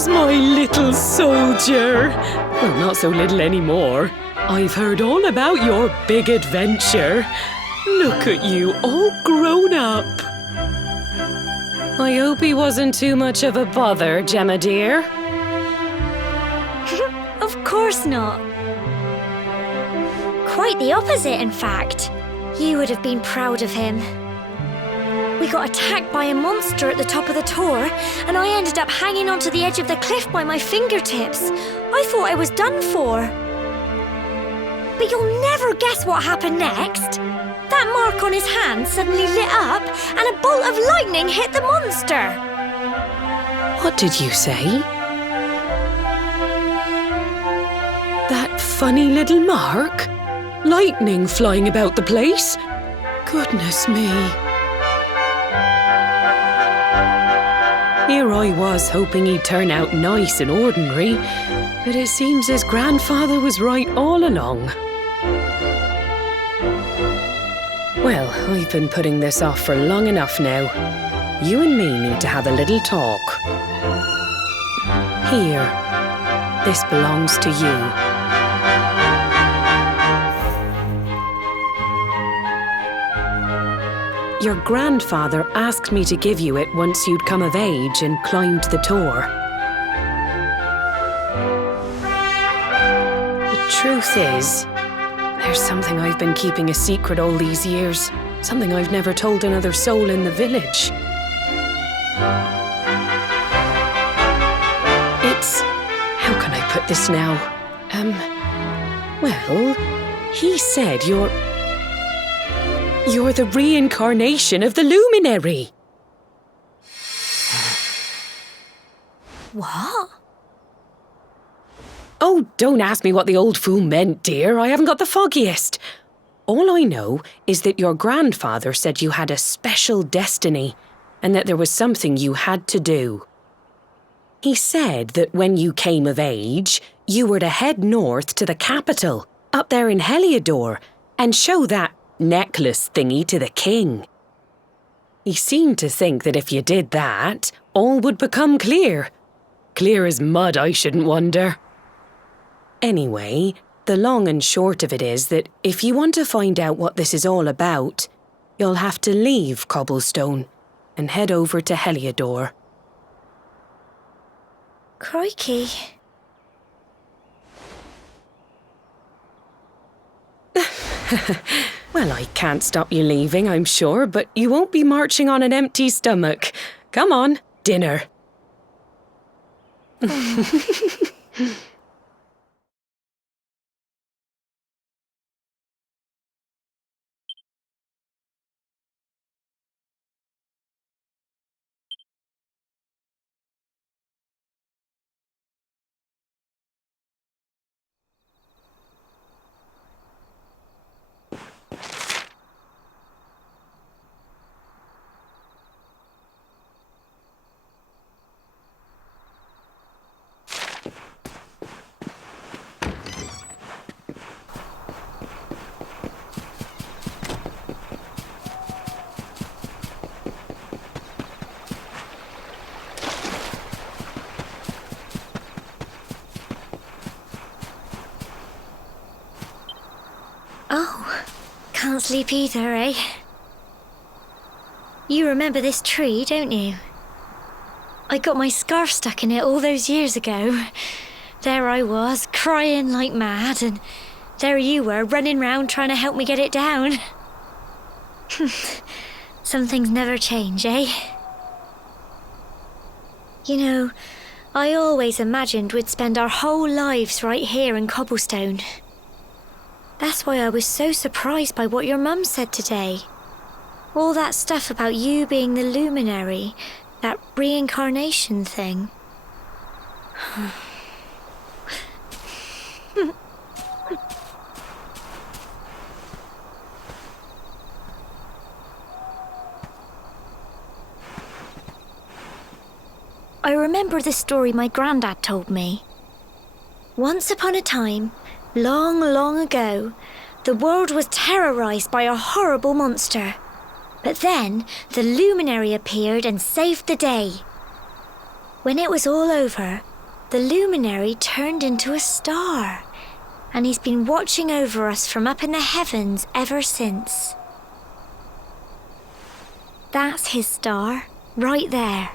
there's my little soldier. Well, not so little anymore. I've heard all about your big adventure. Look at you, all grown up. I hope he wasn't too much of a bother, Gemma dear. Of course not. Quite the opposite, in fact. You would have been proud of him. We got attacked by a monster at the top of the Tor, and I ended up hanging onto the edge of the cliff by my fingertips. I thought I was done for. But you'll never guess what happened next. That mark on his hand suddenly lit up, and a bolt of lightning hit the monster. What did you say? That funny little mark? Lightning flying about the place? Goodness me. Here I was hoping he'd turn out nice and ordinary, but it seems his grandfather was right all along. Well, I've been putting this off for long enough now. You and me need to have a little talk. Here, this belongs to you. Your grandfather asked me to give you it once you'd come of age and climbed the Tor. The truth is, there's something I've been keeping a secret all these years. Something I've never told another soul in the village. It's... how can I put this now? Well, he said you're the reincarnation of the Luminary. What? Oh, don't ask me what the old fool meant, dear. I haven't got the foggiest. All I know is that your grandfather said you had a special destiny and that there was something you had to do. He said that when you came of age, you were to head north to the capital, up there in Heliodor, and show that necklace thingy to the king. He seemed to think that if you did that, all would become clear. Clear as mud, I shouldn't wonder. Anyway, the long and short of it is that if you want to find out what this is all about, you'll have to leave Cobblestone and head over to Heliodor. Crikey. Well, I can't stop you leaving, I'm sure, but you won't be marching on an empty stomach. Come on, dinner. Oh, can't sleep either, eh? You remember this tree, don't you? I got my scarf stuck in it all those years ago. There I was, crying like mad, and there you were, running round trying to help me get it down. Some things never change, eh? You know, I always imagined we'd spend our whole lives right here in Cobblestone. That's why I was so surprised by what your mum said today. All that stuff about you being the Luminary, that reincarnation thing. I remember the story my granddad told me. Once upon a time, long, long ago, the world was terrorized by a horrible monster. But then, the Luminary appeared and saved the day. When it was all over, the luminary turned into a star, and he's been watching over us from up in the heavens ever since. That's his star, right there.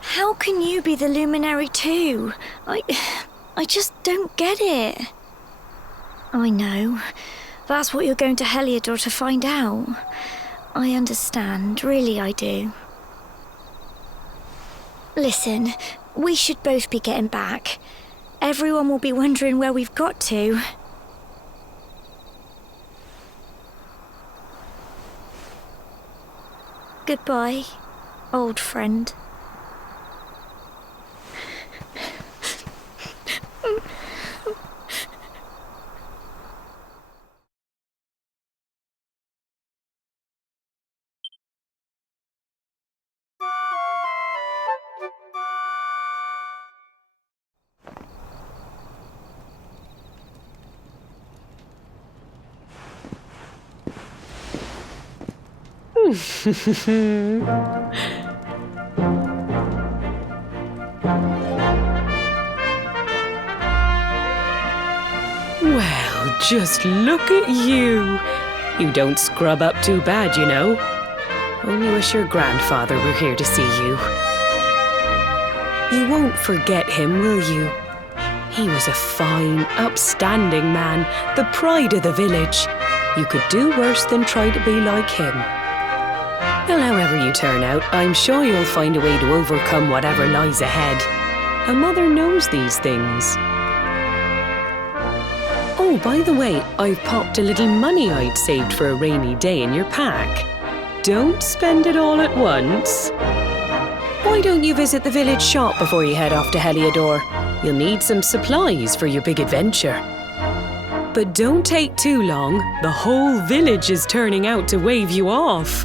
How can you be the luminary too? I just don't get it. I know. That's what you're going to Heliodor to find out. I understand, really I do. Listen, we should both be getting back. Everyone will be wondering where we've got to. Goodbye, old friend. Well, just look at you. You don't scrub up too bad, you know. Only wish your grandfather were here to see you. You won't forget him, will you? He was a fine, upstanding man, the pride of the village. You could do worse than try to be like him. Well, however you turn out, I'm sure you'll find a way to overcome whatever lies ahead. A mother knows these things. Oh, by the way, I've popped a little money I'd saved for a rainy day in your pack. Don't spend it all at once. Why don't you visit the village shop before you head off to Heliodor? You'll need some supplies for your big adventure. But don't take too long. The whole village is turning out to wave you off.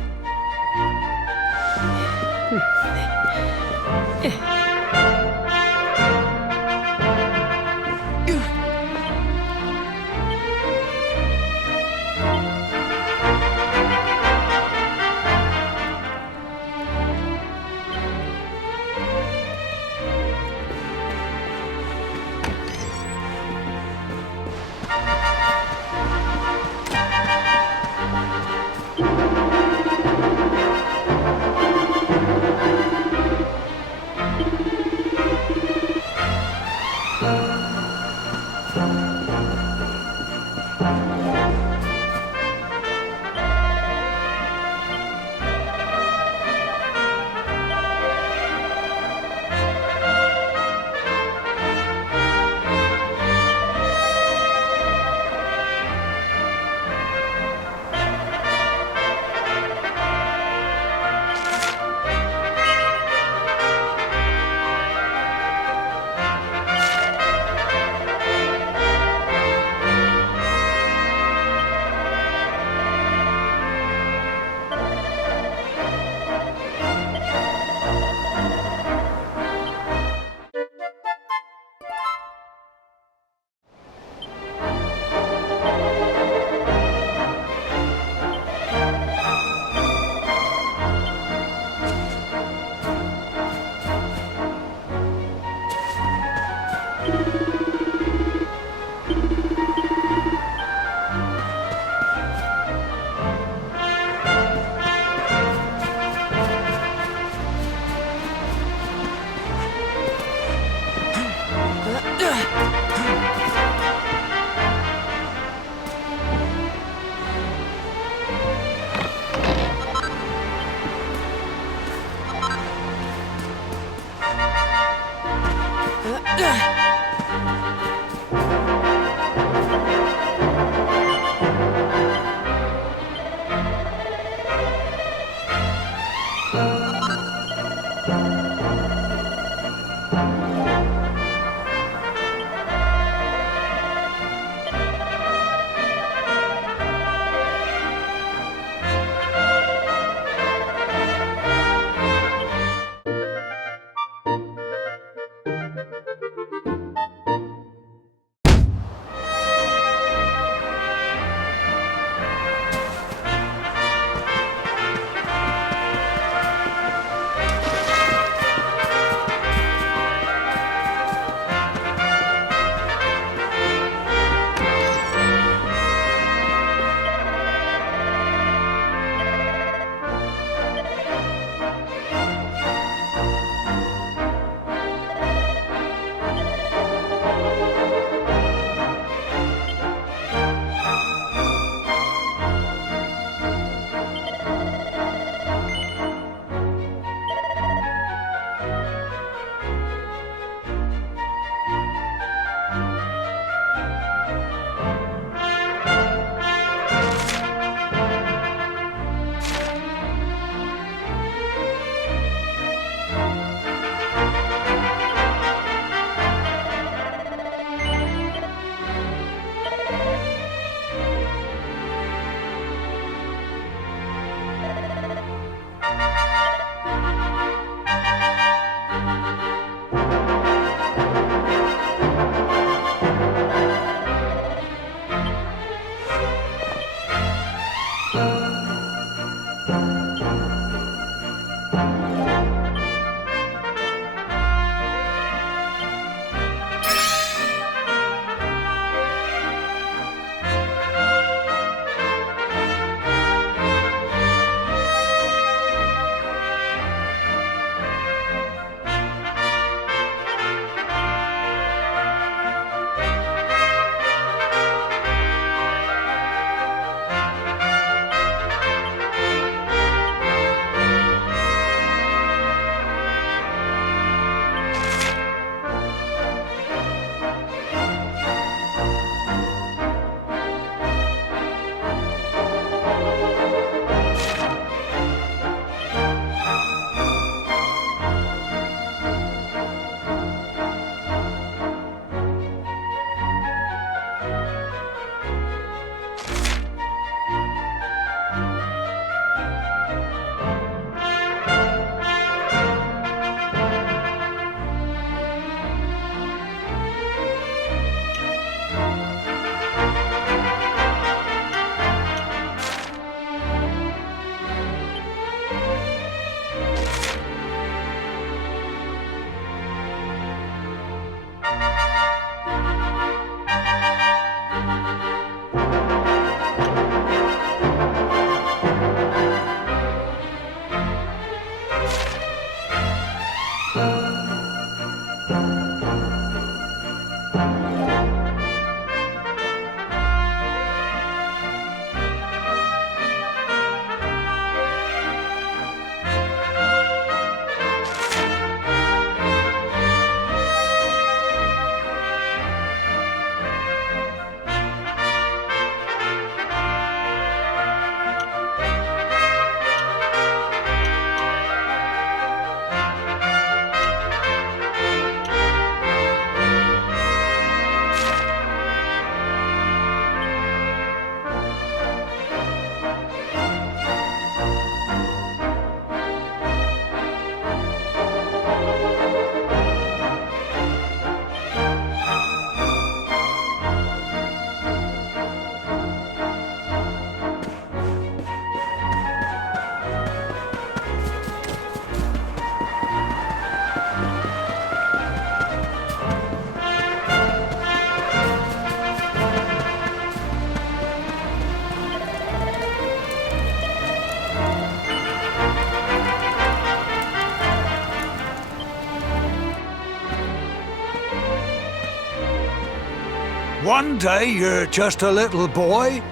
One day you're just a little boy,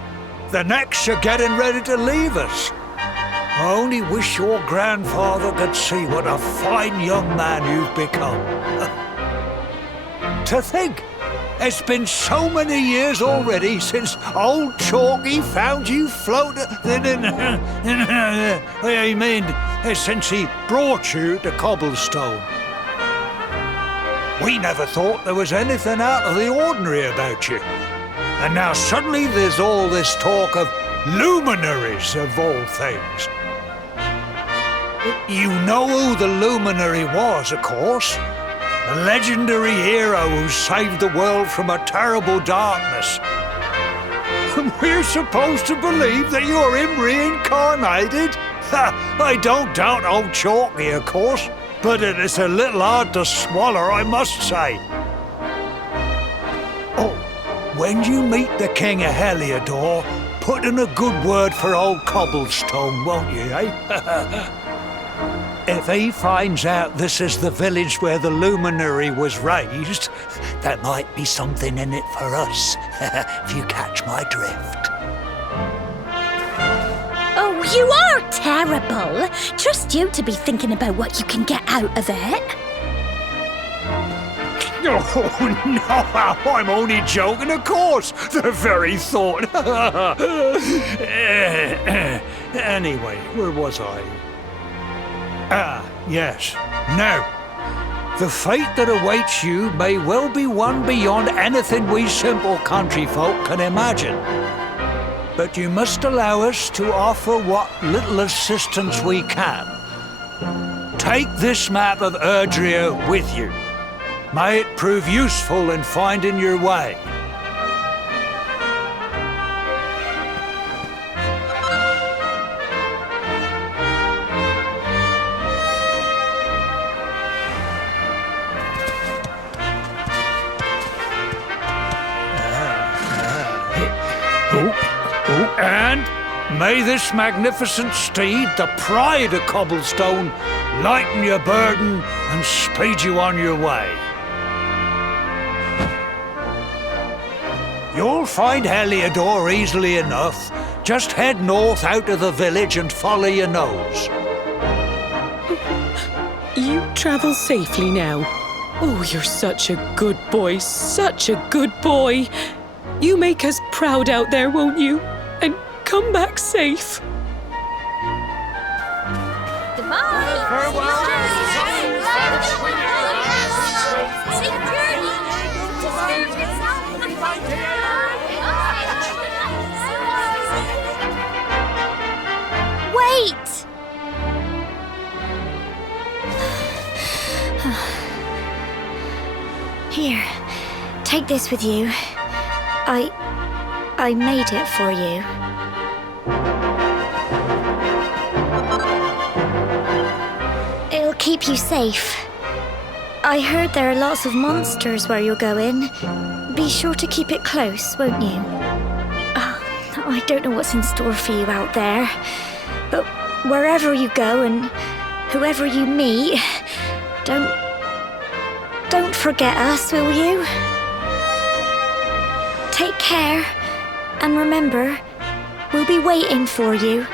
the next you're getting ready to leave us. I only wish your grandfather could see what a fine young man you've become. To think, it's been so many years already since old Chalky found you floating. I mean, since he brought you to Cobblestone. We never thought there was anything out of the ordinary about you. And now suddenly there's all this talk of luminaries of all things. You know who the luminary was, of course. The legendary hero who saved the world from a terrible darkness. And we're supposed to believe that you're him reincarnated? I don't doubt old Chalky, of course, but it is a little hard to swallow, I must say. Oh, when you meet the King of Heliodor, put in a good word for old Cobblestone, won't you, eh? If he finds out this is the village where the luminary was raised, there might be something in it for us, if you catch my drift. Oh, you are terrible. Trust you to be thinking about what you can get out of it. Oh, no, I'm only joking, of course. The very thought. Anyway, where was I? Ah, yes. Now, the fate that awaits you may well be one beyond anything we simple country folk can imagine. But you must allow us to offer what little assistance we can. Take this map of Erdrea with you. May it prove useful in finding your way. And may this magnificent steed, the pride of Cobblestone, lighten your burden and speed you on your way. You'll find Heliodor easily enough. Just head north out of the village and follow your nose. You travel safely now. Oh, you're such a good boy, such a good boy. You make us proud out there, won't you? And come back safe. Goodbye. Farewell. Wait! Here, take this with you. I made it for you. It'll keep you safe. I heard there are lots of monsters where you're going. Be sure to keep it close, won't you? I don't know what's in store for you out there, but wherever you go and whoever you meet, don't forget us, will you? Take care, and remember, we'll be waiting for you.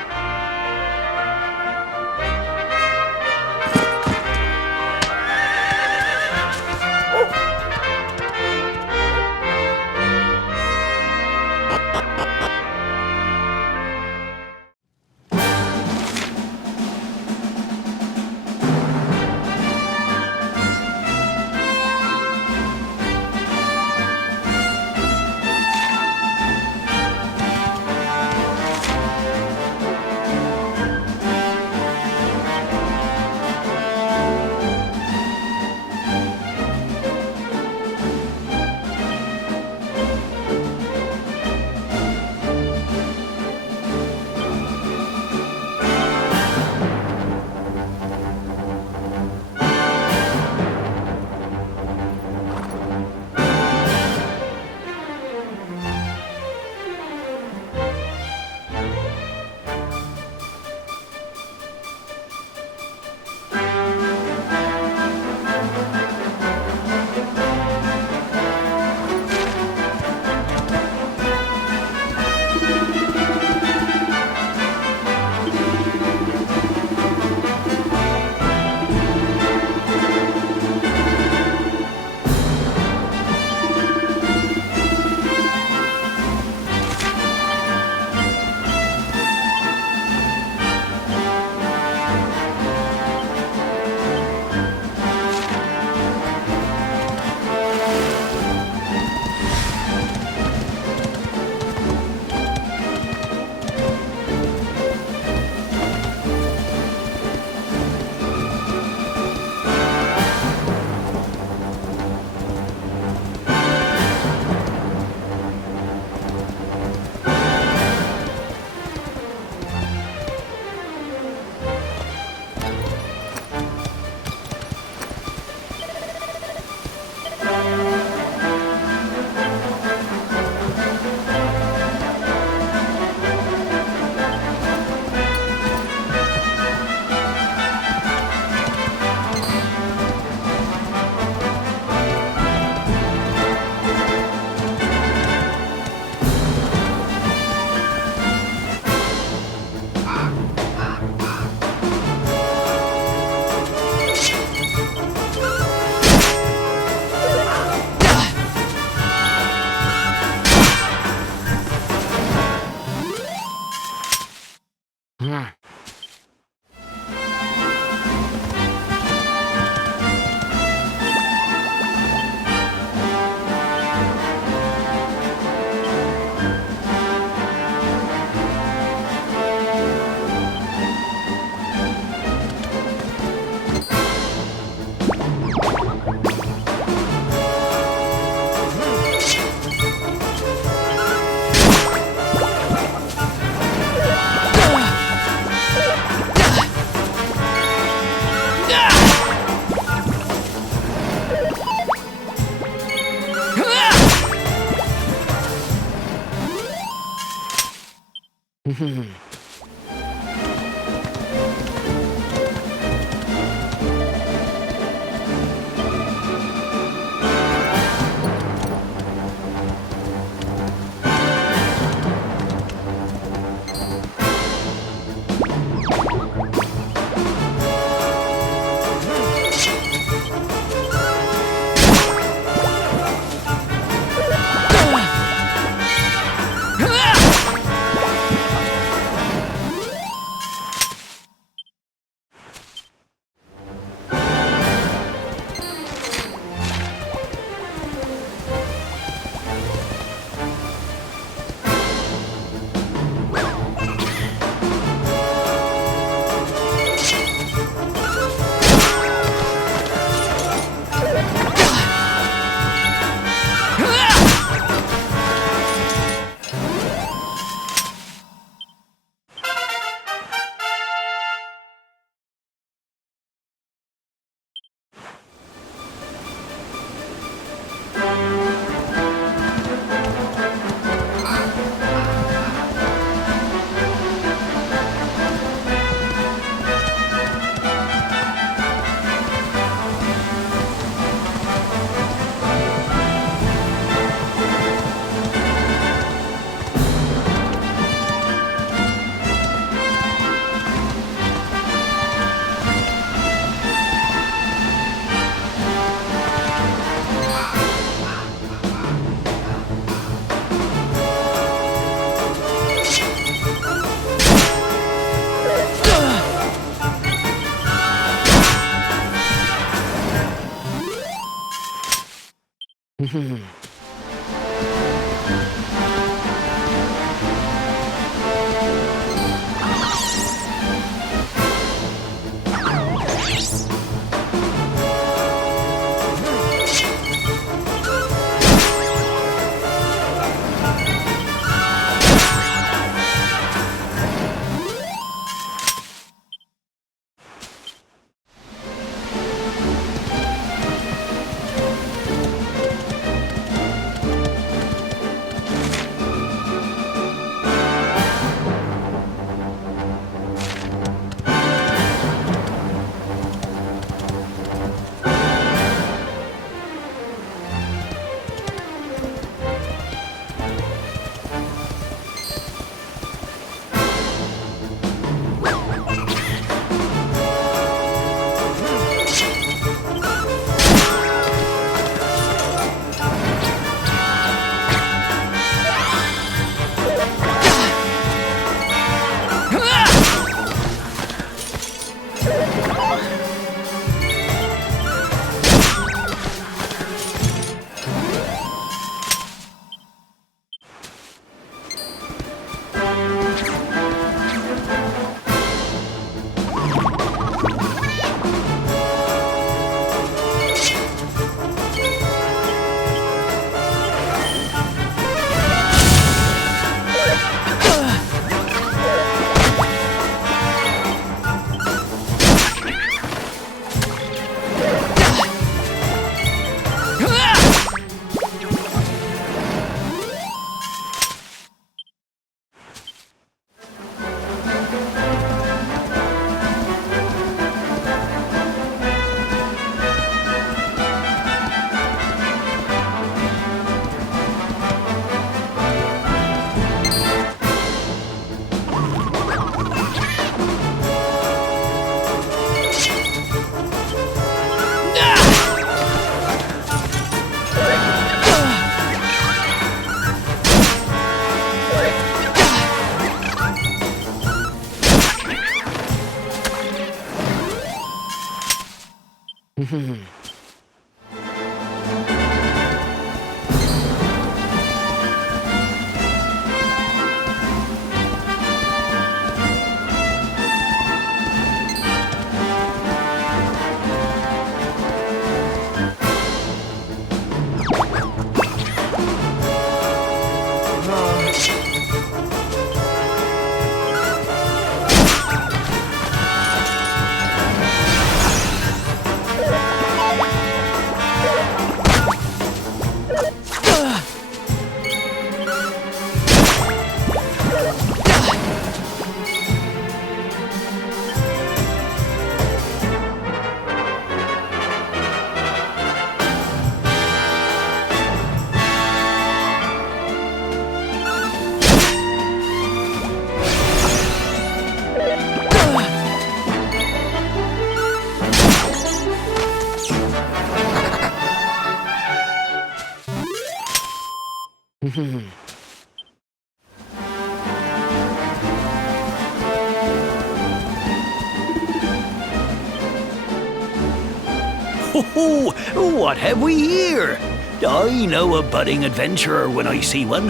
Ho, what have we here? I know a budding adventurer when I see one.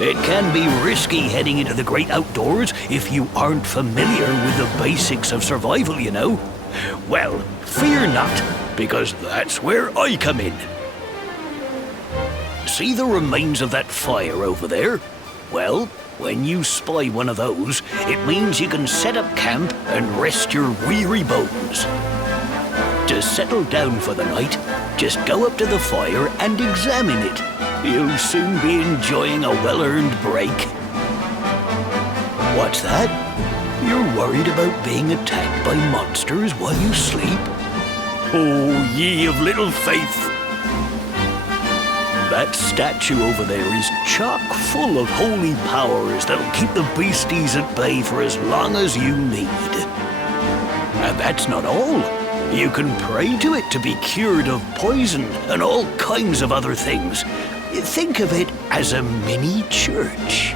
It can be risky heading into the great outdoors if you aren't familiar with the basics of survival, you know. Well, fear not, because that's where I come in. See the remains of that fire over there? Well, when you spy one of those, it means you can set up camp and rest your weary bones. To settle down for the night, just go up to the fire and examine it. You'll soon be enjoying a well-earned break. What's that? You're worried about being attacked by monsters while you sleep? Oh, ye of little faith! That statue over there is chock full of holy powers that'll keep the beasties at bay for as long as you need. And that's not all. You can pray to it to be cured of poison and all kinds of other things. Think of it as a mini church.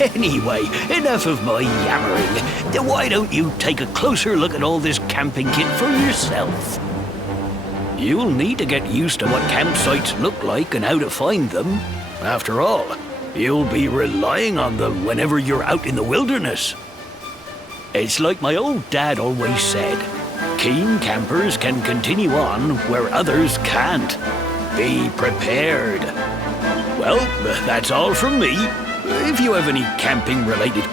Anyway, enough of my yammering. Why don't you take a closer look at all this camping kit for yourself? You'll need to get used to what campsites look like and how to find them. After all, you'll be relying on them whenever you're out in the wilderness. It's like my old dad always said, keen campers can continue on where others can't. Be prepared. Well, that's all from me. If you have any camping-related